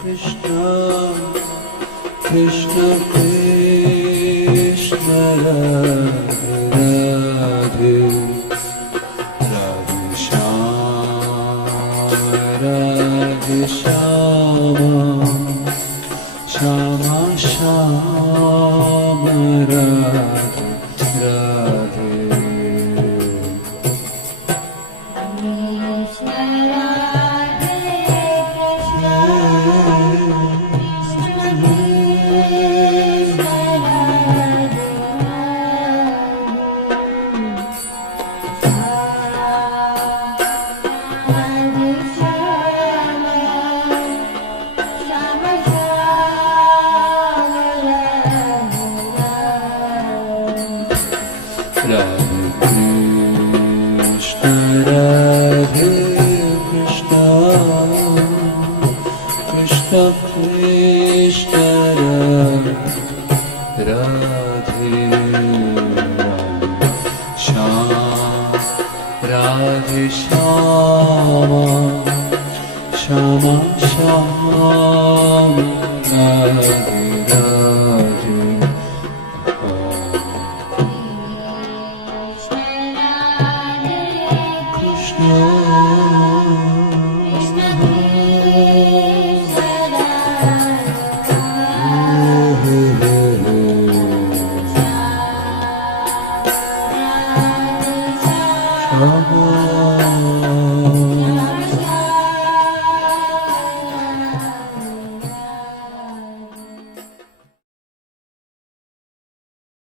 Krishna Krishna Krishna Radhe Radhe Radhe Shyama Radhe Shyama Shama Shama Radhe Radhe Radhe Shyama Shama Shama Radhe Radhe Krishna Shama